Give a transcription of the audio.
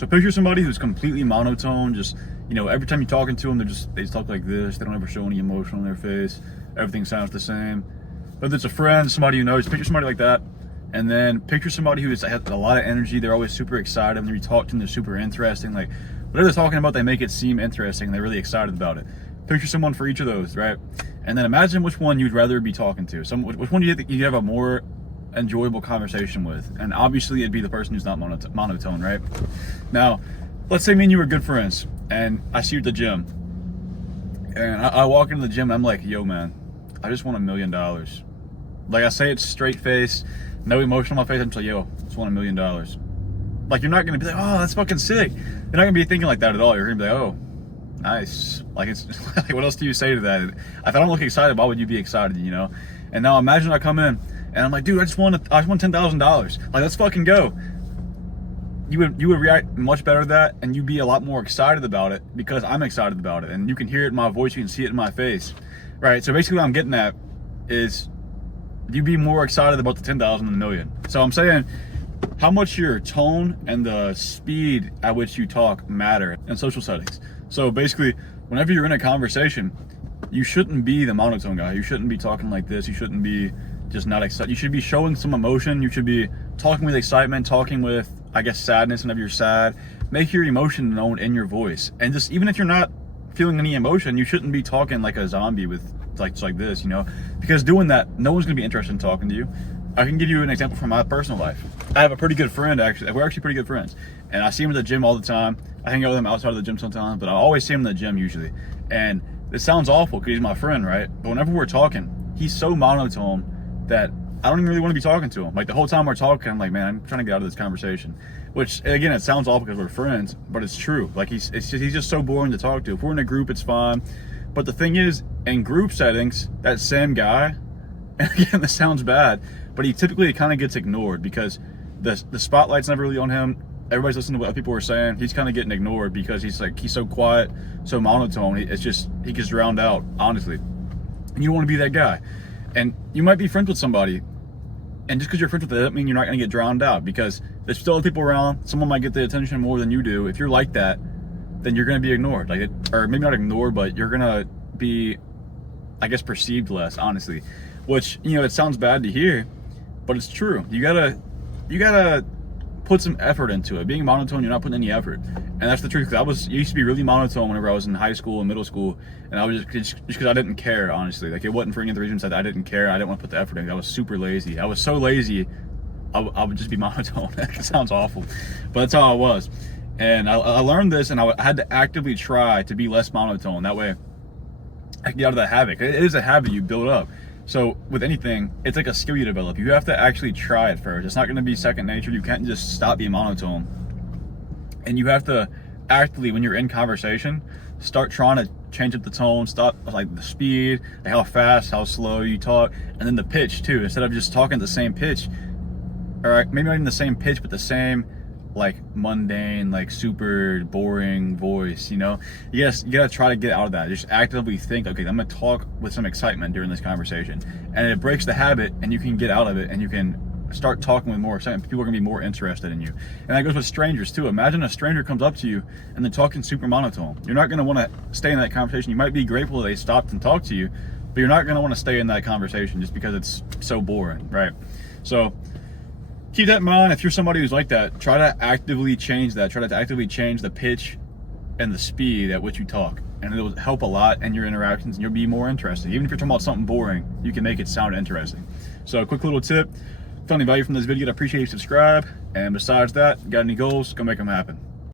So picture somebody who's completely monotone, just, you know, every time you're talking to them, they just talk like this. They don't ever show any emotion on their face. Everything sounds the same. Whether it's a friend, somebody you know, just picture somebody like that. And then picture somebody who has a lot of energy. They're always super excited. When you talk to them, they're super interesting. Like, whatever they're talking about, they make it seem interesting. They're really excited about it. Picture someone for each of those, right? And then imagine which one you'd rather be talking to. Which one do you think you'd have a more enjoyable conversation with? And obviously, it'd be the person who's not monotone, right? Now, let's say me and you are good friends, and I see you at the gym. And I walk into the gym, and I'm like, yo, man, I just won $1 million. Like, I say it straight face, no emotion on my face. I'm just like, yo, I just won $1 million. Like, you're not gonna be like, oh, that's fucking sick. You're not gonna be thinking like that at all. You're gonna be like, oh, nice. Like, it's like, what else do you say to that? If I don't look excited, why would you be excited, you know? And now imagine I come in and I'm like, dude, I just won $10,000. Like, let's fucking go. You would react much better to that, and you'd be a lot more excited about it because I'm excited about it, and you can hear it in my voice, you can see it in my face, right? So basically, what I'm getting at is you'd be more excited about the 10,000 than the million. So I'm saying, how much your tone and the speed at which you talk matter in social settings. So basically, whenever you're in a conversation, you shouldn't be the monotone guy. You shouldn't be talking like this. You shouldn't be just not excited. You should be showing some emotion. You should be talking with excitement, talking with, I guess, sadness whenever you're sad. Make your emotion known in your voice. And just, even if you're not feeling any emotion, you shouldn't be talking like a zombie with like this, you know? Because doing that, no one's gonna be interested in talking to you. I can give you an example from my personal life. I have a pretty good friend, actually. We're actually pretty good friends. And I see him at the gym all the time. I hang out with him outside of the gym sometimes, but I always see him in the gym usually. And this sounds awful because he's my friend, right? But whenever we're talking, he's so monotone that I don't even really want to be talking to him. Like, the whole time we're talking, I'm like, man, I'm trying to get out of this conversation. Which, again, it sounds awful because we're friends, but it's true. Like, he's just so boring to talk to. If we're in a group, it's fine. But the thing is, in group settings, that same guy, and again, this sounds bad, but he typically kind of gets ignored because the spotlight's never really on him. Everybody's listening to what people are saying. He's kind of getting ignored because he's so quiet, so monotone. He gets drowned out, honestly. And you don't want to be that guy. And you might be friends with somebody, and just because you're friends with them doesn't mean you're not going to get drowned out, because there's still other people around. Someone might get the attention more than you do. If you're like that, then you're going to be ignored. Or maybe not ignored, but you're going to be, I guess, perceived less, honestly. Which, you know, it sounds bad to hear, but it's true. You gotta put some effort into it. Being monotone, you're not putting any effort. And that's the truth. I used to be really monotone whenever I was in high school and middle school, and I was just because I didn't care, honestly. Like, it wasn't for any of the reasons that I didn't care. I didn't want to put the effort in. I was super lazy. I was so lazy, I would just be monotone. It sounds awful, but that's how I was. And I learned this, and I had to actively try to be less monotone. That way, I can get out of that habit. It is a habit you build up. So with anything, it's like a skill you develop. You have to actually try it first. It's not going to be second nature. You can't just stop being monotone. And you have to actively, when you're in conversation, start trying to change up the tone, stop like the speed, like how fast, how slow you talk, and then the pitch too. Instead of just talking the same pitch, or maybe not even the same pitch, but the same like mundane, like super boring voice, you know? You gotta try to get out of that. Just actively think, okay, I'm gonna talk with some excitement during this conversation. And it breaks the habit, and you can get out of it, and you can start talking with more excitement. People are gonna be more interested in you. And that goes with strangers too. Imagine a stranger comes up to you and they're talking super monotone. You're not gonna wanna stay in that conversation. You might be grateful they stopped and talked to you, but you're not gonna wanna stay in that conversation just because it's so boring, right? So keep that in mind. If you're somebody who's like that, try to actively change that. Try to actively change the pitch and the speed at which you talk. And it will help a lot in your interactions, and you'll be more interested. Even if you're talking about something boring, you can make it sound interesting. So a quick little tip. If you found any value from this video, I'd appreciate you subscribe. And besides that, got any goals, go make them happen.